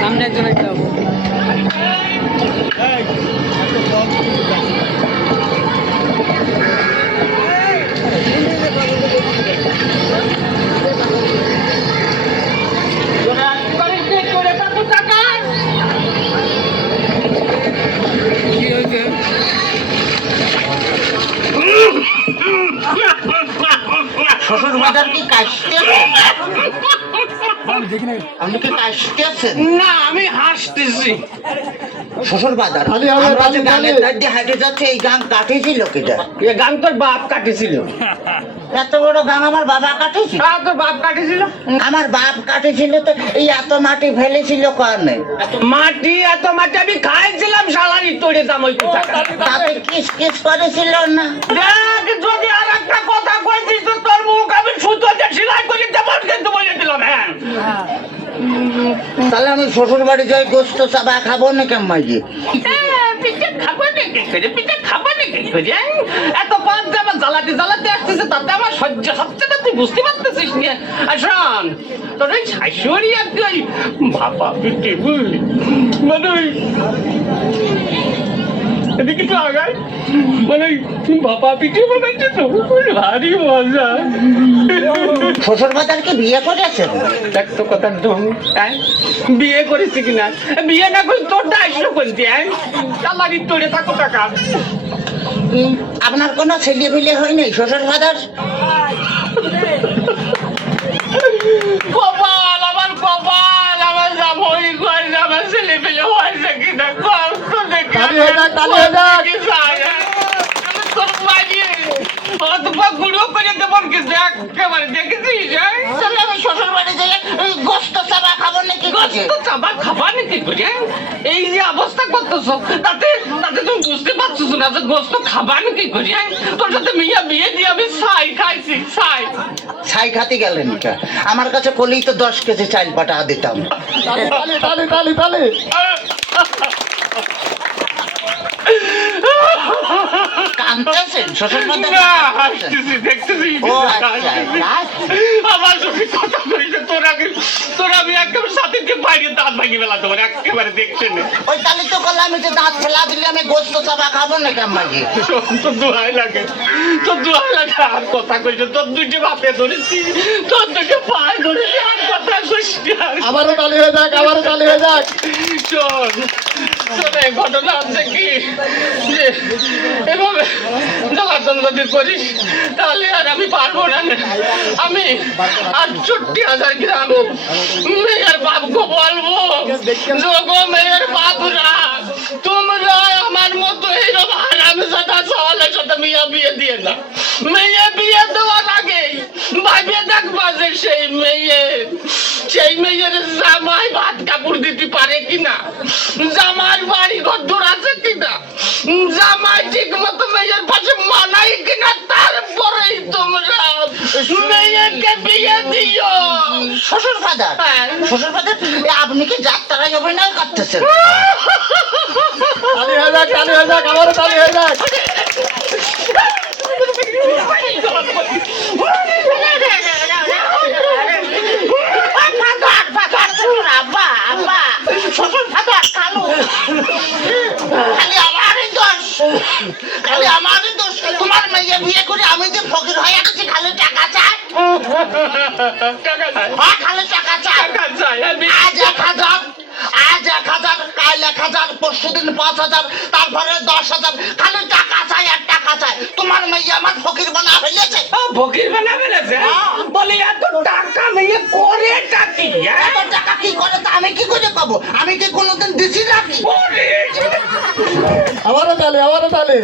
সামনে একজন একটা কি হয়েছে? শ্বশুর বাজার কি কাশতে আপনি কি কাশতে আছেন? না, আমি হাসতেছি। শ্বশুর বাজার আমরা যে গানের ধার দিয়ে হাঁটে যাচ্ছে, এই গান কাটেছিল কেটা? এ গান তোর বাপ কাটেছিল। এত বড় গান আমার বাবা কাটেছিল? তোর বাপ কাটেছিল? আমার বাপ কাটেছিল তো এই এত মাটি ফেলেছিল কারণে। মাটি এত মাটি আমি খাইছিলাম, শালারি তোড়ে দাম ওই কথা। তাতে কিস কিস করেছিল না? দেখ, যদি আর একটা কথা কইছিস তো তোর মুখ আমি সুতোতে সেলাই করে দেবো কিন্তু বলে দিলাম। হ্যাঁ, তাহলে আমি শ্বশুর বাড়ি যাই গোস্ত চাবা খাবো না কেমন যে? পিঠে খাবো নাকি করে, পিঠে খাবো নাকি করে? এত পাপ যে আমার জ্বালাতে জ্বালাতে আসতেছে, তাতে আমার সহ্য হচ্ছে না, তুই বুঝতে পারতেছিস না? আর শোন, তোর ওই শাশুড়ি আর তুই বাবা পিঠে বুঝলি মানে ওই এদিকে একটু আগায়, মানে বাবা পিঠে বানাচ্ছে তো ভারী মজা। শ্বশুর বাজারকে বিয়ে করেছেন? দেখ তো কথা ঢং, বিয়ে করেছি কিনা? বিয়ে না করে তোরটা আসলো বলছি। চালারি তোরে থাকো টাকা। আপনার কোনো ছেলে ফেলে হয় নাই শ্বশুর বাজার? কপাল আমার, কপাল আমার, জামাই ঘর আমার ছেলে পেলে হয়েছে কিনা কষ্ট দেখে গুঁড়ো করে দেবন কিন্তু একেবারে দেখেছিস। তাহলে আমি শ্বশুর বাড়ি যাই গোস্ত চাবা খাবো নাকি? গোস্ত চাবা খাবা নাকি করে? এই যে অবস্থা করতেছ, তাতে তাতে তুমি বুঝতে পারছো না যে গোস্ত খাবা নাকি করে? তোর সাথে মিয়া বিয়ে দিয়ে আমি ছাই খাইছি, ছাই। ছাই খাতে গেলেন কা? আমার কাছে কলেই তো 10 কেজি চাল পাঠা দিতাম। কাঁদতেছেন শ্বশুর বাজার? না, হাসতেছি, দেখতেছি। ও আচ্ছা, আমার সঙ্গে কথা কইছে তোরা আমি একেবারে সাথে বাইরে দাঁত ভাঙি ফেলা তোমার একেবারে দেখছে না। ওই তাহলে তো বললাম আমি যে দাঁত ফেলা দিলে আমি গোস্ত চাবা খাবো না কেমন? তোর দোহাই লাগে, তোর দোহাই লাগে। আর কথা কইছে, তোর দুইটা বাপে ধরেছি, তোর দুইটা পায়ে ধরেছি, আর কথা কইস না। আবারও চালু হয়ে যাক, আবারও চালু হয়ে যাক। শোন, শোন, এই ঘটনা হচ্ছে কি যে এভাবে জ্বালাতন যদি করিস তাহলে আর আমি পারবো না। আমি 68,000 গ্রাম মেয়ের বাপকে বলবো, যোগো মেয়ের বাপরা, তোমরা আমার মতো এইরকম হারামজাদা সওয়ালের সাথে মেয়ে বিয়ে দিয়ে না। মেয়ে বিয়ে দেওয়ার আগে ভাবিয়ে দেখবা যে সেই মেয়ের জামাই ভাত কাপড় দিতে পারে কিনা, জামাই বাড়ি ঘর দূর আছে কিনা, জামাই ঠিক মতো মেয়ের পাশে মানাই কিনা, তারপরেই তোমরা মেয়েকে বিয়ে দিও। শ্বশুর বাজার, শ্বশুর বাজার আপনি কি যাত্রায় অভিনয় করতেছেন? চালু হয়ে যাক, চালু হয়ে যাক, আবারও চালু হয়ে যাক। খালি আমারই দোষ, খালি আমারই দোষ। তোমার মেয়ে বিয়ে করে আমি যে ফকির হয়ে গেছি, খালি টাকা চাই, খালি টাকা চাই। আজ 1,000, আজ 1,000, কাল 1,000, পরশুদিন 5,000, তারপরে 10,000, খালি টাকা চাই আর টাকা চাই। তোমার মেয়ে আমার ফকির বানা ফেলেছে। ফকির বানা ফেলেছে? বলি এত টাকা মেয়ে করে টাকি? এত টাকা কি করে তা আমি কি করে পাবো? আমি কি কোনোদিন দিছি নাকি? আবারও চালে, আবারও চালে।